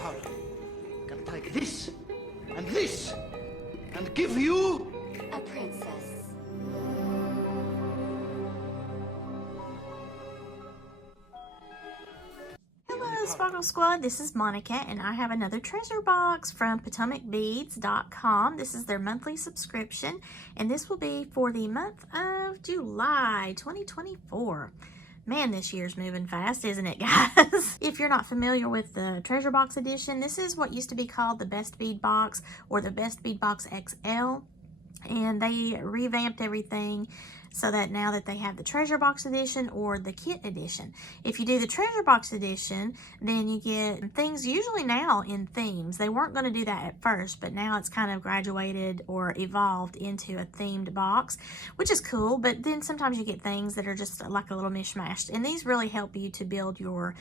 I can take this and this and give you a princess. Hello Sparkle Squad, this is Monica and I have another treasure box from PotomacBeads.com. This is their monthly subscription and this will be for the month of July 2024. Man, this year's moving fast, isn't it, guys? If you're not familiar with the Treasure Box Edition, this is what used to be called the Best Bead Box or the Best Bead Box XL. And they revamped everything so that now that they have the Treasure Box Edition or the Kit Edition. If you do the Treasure Box Edition, then you get things usually now in themes. They weren't going to do that at first, but now it's kind of graduated or evolved into a themed box, which is cool. But then sometimes you get things that are just like a little mishmash, and these really help you to build your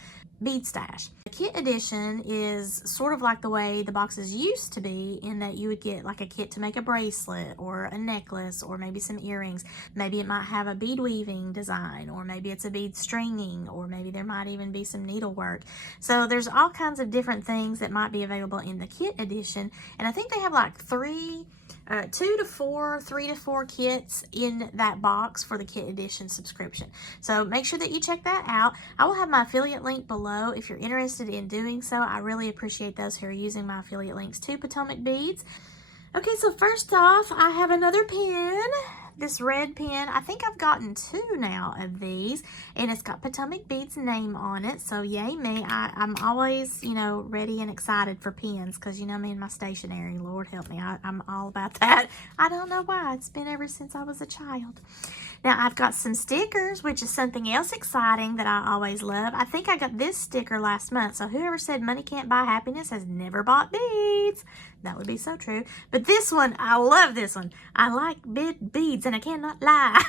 bead stash. The Kit Edition is sort of like the way the boxes used to be, in that you would get like a kit to make a bracelet or a necklace or maybe some earrings. Maybe it might have a bead weaving design, or maybe it's a bead stringing, or maybe there might even be some needlework. So there's all kinds of different things that might be available in the Kit Edition, and I think they have like 3 to 4 kits in that box for the Kit Edition subscription. So make sure that you check that out. I will have my affiliate link below if you're interested in doing so. I really appreciate those who are using my affiliate links to Potomac Beads. Okay, so first off, I have another pen. This red pen. I think I've gotten 2 now of these, and it's got Potomac Beads' name on it, so yay me. I'm always, you know, ready and excited for pens, because you know me and my stationery, Lord help me, I'm all about that. I don't know why, it's been ever since I was a child. Now I've got some stickers, which is something else exciting that I always love. I think I got this sticker last month, so whoever said money can't buy happiness has never bought beads. That would be so true. But this one, I love this one. I like beads and I cannot lie.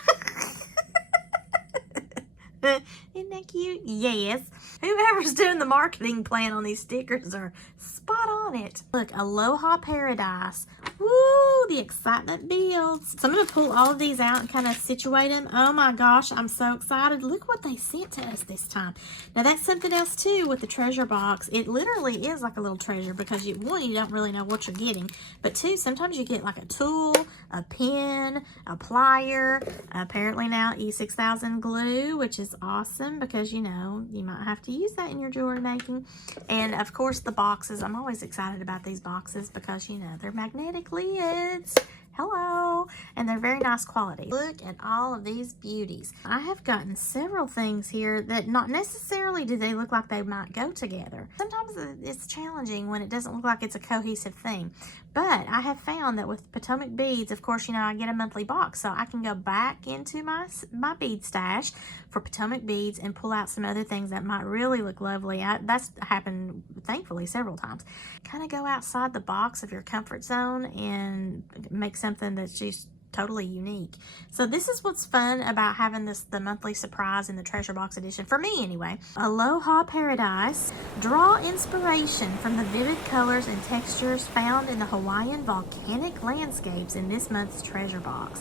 Isn't that cute? Yes. Whoever's doing the marketing plan on these stickers are spot on it. Look, Aloha Paradise. Woo, the excitement builds. So I'm going to pull all of these out and kind of situate them. Oh my gosh, I'm so excited. Look what they sent to us this time. Now that's something else too with the treasure box. It literally is like a little treasure, because one, you don't really know what you're getting, but 2, sometimes you get like a tool, a pen, a plier, apparently now E6000 glue, which is awesome because, you know, you might have to use that in your jewelry making. And of course the boxes. I'm always excited about these boxes because, you know, they're magnetic lids. Hello, and they're very nice quality. Look at all of these beauties. I have gotten several things here that not necessarily do they look like they might go together. Sometimes it's challenging when it doesn't look like it's a cohesive thing, but I have found that with Potomac Beads, of course, you know, I get a monthly box, so I can go back into my bead stash for Potomac Beads and pull out some other things that might really look lovely. That's happened, thankfully, several times. Kind of go outside the box of your comfort zone and make something that's just totally unique. So this is what's fun about having the monthly surprise in the Treasure Box Edition, for me anyway. Aloha Paradise. Draw inspiration from the vivid colors and textures found in the Hawaiian volcanic landscapes in this month's Treasure Box.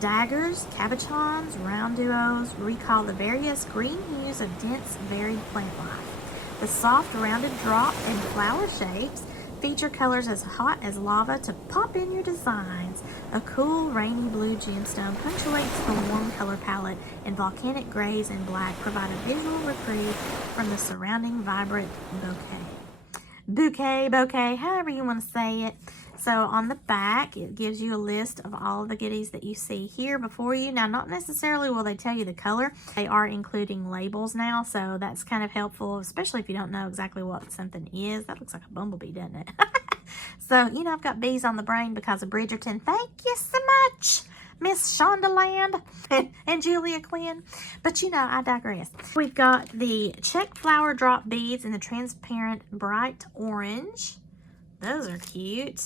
Daggers, cabochons, round duos recall the various green hues of dense, varied plant life. The soft, rounded drop and flower shapes feature colors as hot as lava to pop in your designs. A cool, rainy blue gemstone punctuates the warm color palette, and volcanic grays and black provide a visual reprieve from the surrounding vibrant bouquet, however you want to say it. So on the back, it gives you a list of all of the goodies that you see here before you. Now, not necessarily will they tell you the color. They are including labels now, so that's kind of helpful, especially if you don't know exactly what something is. That looks like a bumblebee, doesn't it? So, you know, I've got bees on the brain because of Bridgerton. Thank you so much, Miss Shondaland and Julia Quinn. But, you know, I digress. We've got the check flower drop beads in the transparent bright orange. Those are cute.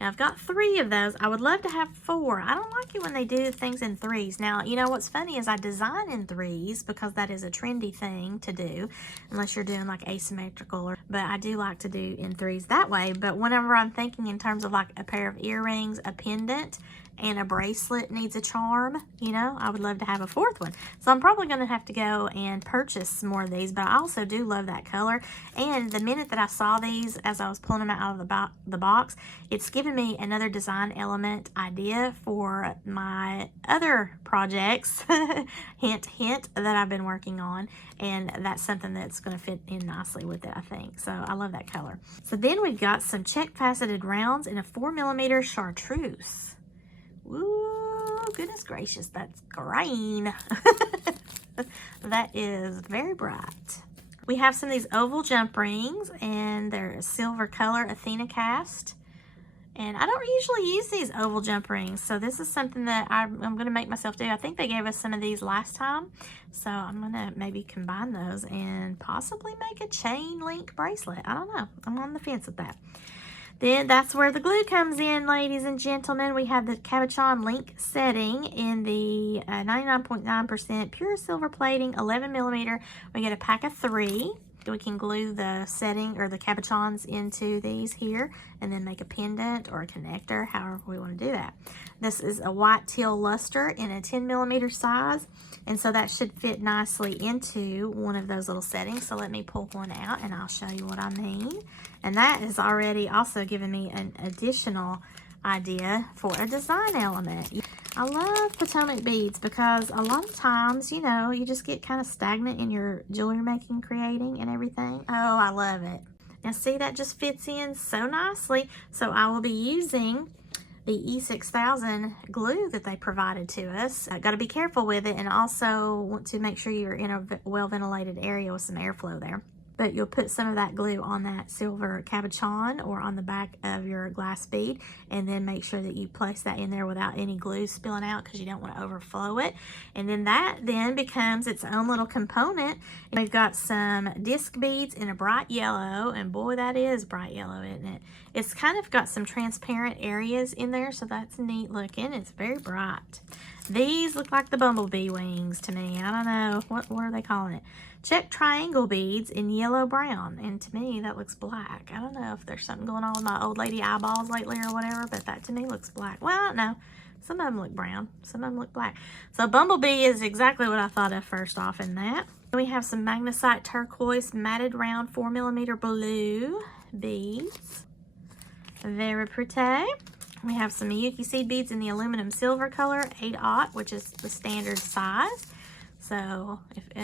Now, I've got 3 of those. I would love to have 4. I don't like it when they do things in 3s. Now, you know what's funny is I design in 3s because that is a trendy thing to do, unless you're doing like asymmetrical. But I do like to do in 3s that way. But whenever I'm thinking in terms of like a pair of earrings, a pendant, and a bracelet needs a charm, you know, I would love to have a fourth one. So I'm probably going to have to go and purchase some more of these, but I also do love that color. And the minute that I saw these, as I was pulling them out of the box, it's given me another design element idea for my other projects, hint, hint, that I've been working on. And that's something that's going to fit in nicely with it, I think. So I love that color. So then we've got some check faceted rounds in a 4mm chartreuse. Ooh, goodness gracious, that's green. That is very bright. We have some of these oval jump rings, and they're a silver color Athena cast. And I don't usually use these oval jump rings, so this is something that I'm going to make myself do. I think they gave us some of these last time, so I'm going to maybe combine those and possibly make a chain link bracelet. I don't know. I'm on the fence with that. Then that's where the glue comes in, ladies and gentlemen. We have the cabochon link setting in the 99.9% pure silver plating, 11mm. We get a pack of 3. We can glue the setting or the cabochons into these here and then make a pendant or a connector, however we want to do that. This is a white teal luster in a 10mm size, and so that should fit nicely into one of those little settings. So let me pull one out and I'll show you what I mean. And that has already also given me an additional idea for a design element. I love Potomac beads because a lot of times, you know, you just get kind of stagnant in your jewelry making, creating, and everything. Oh, I love it. Now see, that just fits in so nicely. So I will be using the E6000 glue that they provided to us. Got to be careful with it, and also want to make sure you're in a well ventilated area with some airflow there. But you'll put some of that glue on that silver cabochon or on the back of your glass bead, and then make sure that you place that in there without any glue spilling out, because you don't want to overflow it. And then that then becomes its own little component. We've got some disc beads in a bright yellow, and boy, that is bright yellow, isn't it? It's kind of got some transparent areas in there, so that's neat looking. It's very bright. These look like the bumblebee wings to me. I don't know, what are they calling it? Check triangle beads in yellow brown, and to me that looks black. I don't know if there's something going on with my old lady eyeballs lately or whatever, but that to me looks black. Well, I don't know. Some of them look brown, some of them look black. So bumblebee is exactly what I thought of first off in that. We have some magnesite turquoise matted round 4mm blue beads. Very pretty. We have some Miyuki seed beads in the aluminum silver color, 8/0, which is the standard size. So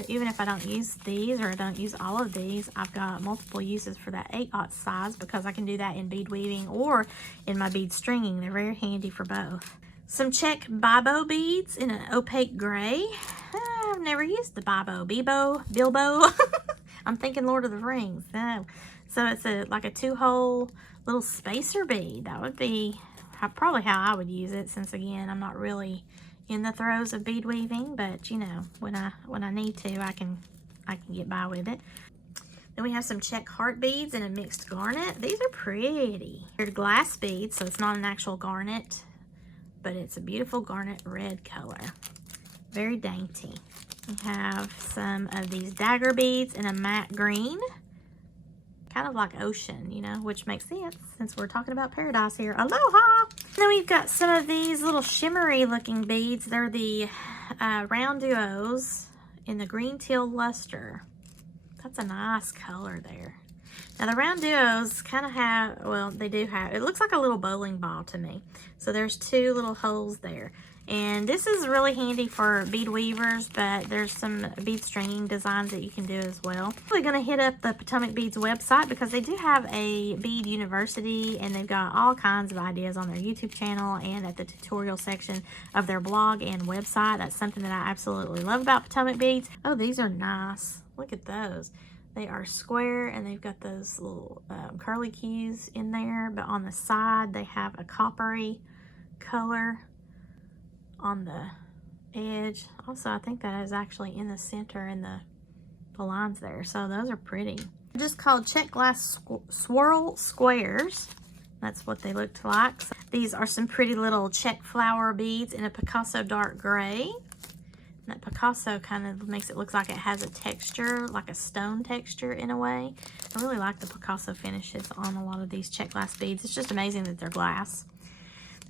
even if I don't use these, or I don't use all of these, I've got multiple uses for that 8/0 size, because I can do that in bead weaving or in my bead stringing. They're very handy for both. Some check Bibo beads in an opaque gray. I've never used the Bibo. Bilbo. I'm thinking Lord of the Rings. No. So it's like a 2-hole little spacer bead. That would be probably how I would use it, since again, I'm not really in the throes of bead weaving, but you know, when I need to, I can get by with it. Then we have some check heart beads in a mixed garnet. These are pretty. They're glass beads, so it's not an actual garnet, but it's a beautiful garnet red color. Very dainty. We have some of these dagger beads in a matte green, kind of like ocean, you know, which makes sense since we're talking about paradise here. Aloha! Then we've got some of these little shimmery looking beads. They're the round duos in the green teal luster. That's a nice color there. Now the round duos kind of have, well, they do have, it looks like a little bowling ball to me. So there's 2 little holes there. And this is really handy for bead weavers, but there's some bead stringing designs that you can do as well. We're going to hit up the Potomac Beads website, because they do have a bead university, and they've got all kinds of ideas on their YouTube channel and at the tutorial section of their blog and website. That's something that I absolutely love about Potomac Beads. Oh, these are nice. Look at those. They are square, and they've got those little curly cues in there, but on the side they have a coppery color on the edge. Also, I think that is actually in the center in the lines there. So those are pretty. They're just called check glass swirl squares. That's what they looked like. So these are some pretty little check flower beads in a Picasso dark gray. And that Picasso kind of makes it look like it has a texture, like a stone texture in a way. I really like the Picasso finishes on a lot of these check glass beads. It's just amazing that they're glass.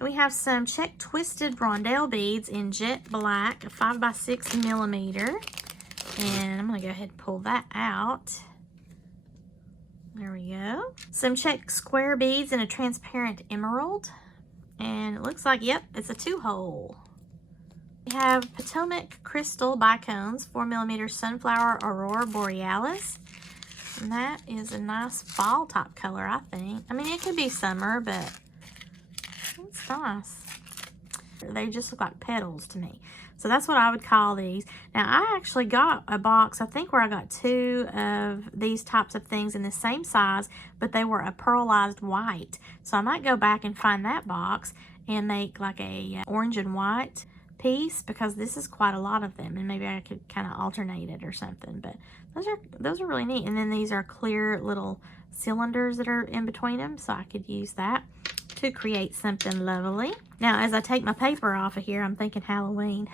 We have some check twisted rondelle beads in jet black, 5x6 millimeter. And I'm going to go ahead and pull that out. There we go. Some check square beads in a transparent emerald. And it looks like, yep, it's a 2-hole. We have Potomac crystal bicones, 4mm sunflower aurora borealis. And that is a nice fall type color, I think. I mean, it could be summer, but it's nice. They just look like petals to me. So that's what I would call these. Now, I actually got a box, I think, where I got 2 of these types of things in the same size, but they were a pearlized white. So I might go back and find that box and make like a orange and white piece, because this is quite a lot of them, and maybe I could kind of alternate it or something. But those are really neat. And then these are clear little cylinders that are in between them, so I could use that to create something lovely. Now, as I take my paper off of here, I'm thinking Halloween.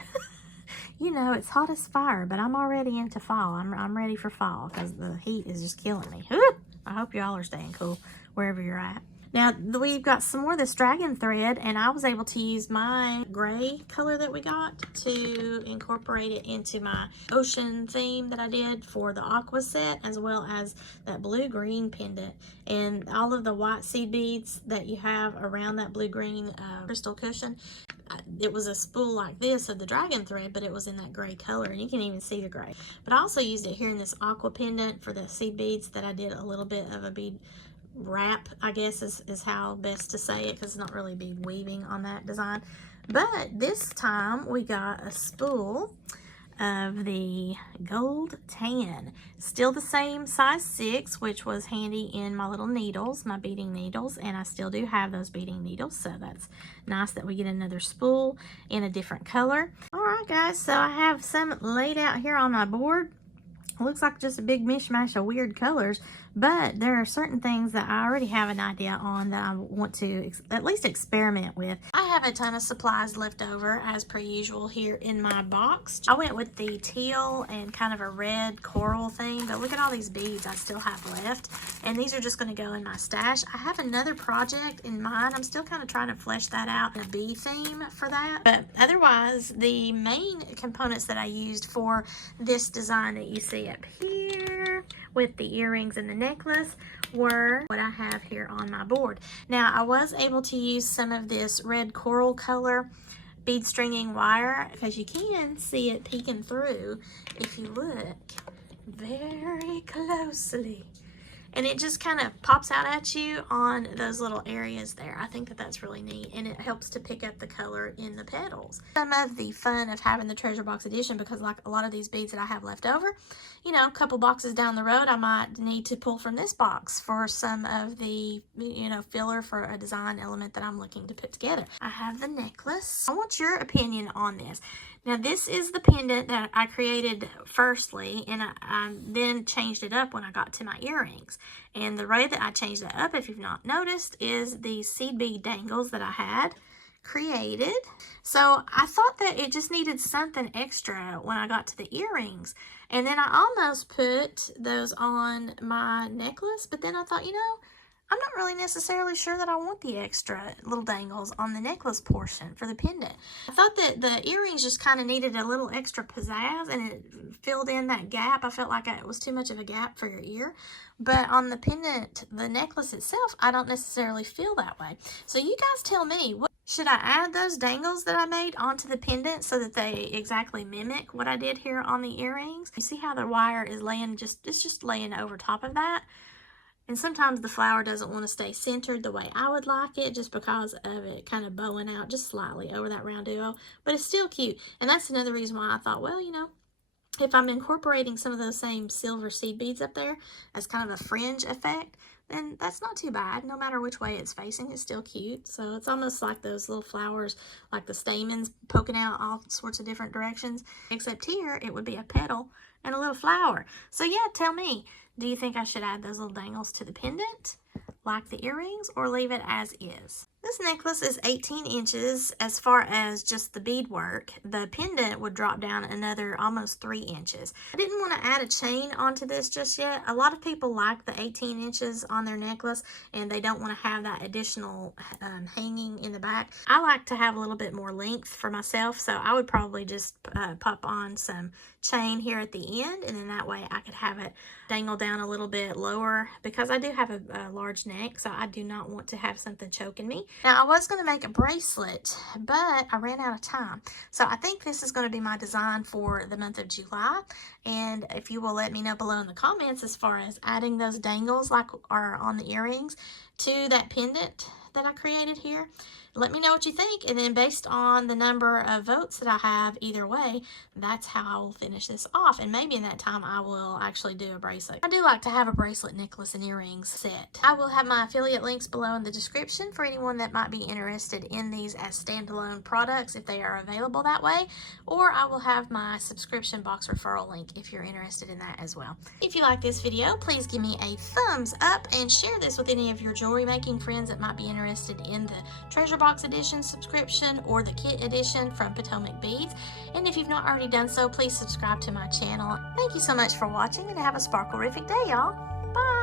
You know, it's hot as fire, but I'm already into fall. I'm ready for fall because the heat is just killing me. Whew! I hope y'all are staying cool wherever you're at. Now, we've got some more of this dragon thread, and I was able to use my gray color that we got to incorporate it into my ocean theme that I did for the aqua set, as well as that blue-green pendant. And all of the white seed beads that you have around that blue-green crystal cushion, it was a spool like this of the dragon thread, but it was in that gray color, and you can even see the gray. But I also used it here in this aqua pendant for the seed beads that I did a little bit of a bead wrap, I guess is how best to say it, because it's not really bead weaving on that design. But this time we got a spool of the gold tan, still the same size 6, which was handy in my little needles, my beading needles, and I still do have those beading needles, so that's nice that we get another spool in a different color. All right, guys, so I have some laid out here on my board. It looks like just a big mishmash of weird colors, but there are certain things that I already have an idea on that I want to at least experiment with. I have a ton of supplies left over, as per usual, here in my box. I went with the teal and kind of a red coral theme, but look at all these beads I still have left, and these are just going to go in my stash. I have another project in mind. I'm still kind of trying to flesh that out, a bee theme for that, but otherwise, the main components that I used for this design that you see up here with the earrings and the necklace were what I have here on my board. Now, I was able to use some of this red coral color bead stringing wire, because you can see it peeking through if you look very closely. And it just kind of pops out at you on those little areas there. I think that that's really neat, and it helps to pick up the color in the petals. Some of the fun of having the treasure box edition, because like a lot of these beads that I have left over, you know, a couple boxes down the road, I might need to pull from this box for some of the, you know, filler for a design element that I'm looking to put together. I have the necklace. I want your opinion on this. Now, this is the pendant that I created firstly, and I then changed it up when I got to my earrings. And the way that I changed it up, if you've not noticed, is the seed bead dangles that I had created. So I thought that it just needed something extra when I got to the earrings. And then I almost put those on my necklace, but then I thought, you know, I'm not really necessarily sure that I want the extra little dangles on the necklace portion for the pendant. I thought that the earrings just kind of needed a little extra pizzazz, and it filled in that gap. I felt like it was too much of a gap for your ear. But on the pendant, the necklace itself, I don't necessarily feel that way. So you guys tell me, should I add those dangles that I made onto the pendant so that they exactly mimic what I did here on the earrings? You see how the wire is laying, it's just laying over top of that? And sometimes the flower doesn't want to stay centered the way I would like it, just because of it kind of bowing out just slightly over that round duo. But it's still cute. And that's another reason why I thought, well, you know, if I'm incorporating some of those same silver seed beads up there as kind of a fringe effect, then that's not too bad. No matter which way it's facing, it's still cute. So it's almost like those little flowers, like the stamens poking out all sorts of different directions. Except here, it would be a petal and a little flower. So yeah, tell me, do you think I should add those little dangles to the pendant, like the earrings, or leave it as is? This necklace is 18 inches as far as just the beadwork. The pendant would drop down another almost 3 inches. I didn't want to add a chain onto this just yet. A lot of people like the 18 inches on their necklace and they don't want to have that additional hanging in the back. I like to have a little bit more length for myself, so I would probably just pop on some chain here at the end, and then that way I could have it dangle down a little bit lower because I do have a large neck, so I do not want to have something choking me. Now, I was going to make a bracelet, but I ran out of time. So I think this is going to be my design for the month of July. And if you will let me know below in the comments as far as adding those dangles like are on the earrings to that pendant that I created here, let me know what you think, and then based on the number of votes that I have either way, that's how I will finish this off, and maybe in that time I will actually do a bracelet. I do like to have a bracelet, necklace, and earrings set. I will have my affiliate links below in the description for anyone that might be interested in these as standalone products if they are available that way, or I will have my subscription box referral link if you're interested in that as well. If you like this video, please give me a thumbs up and share this with any of your jewelry making friends that might be interested in the treasure box edition subscription or the kit edition from Potomac Beads. And if you've not already done so, please subscribe to my channel. Thank you so much for watching, and have a sparkle-rific day, y'all. Bye!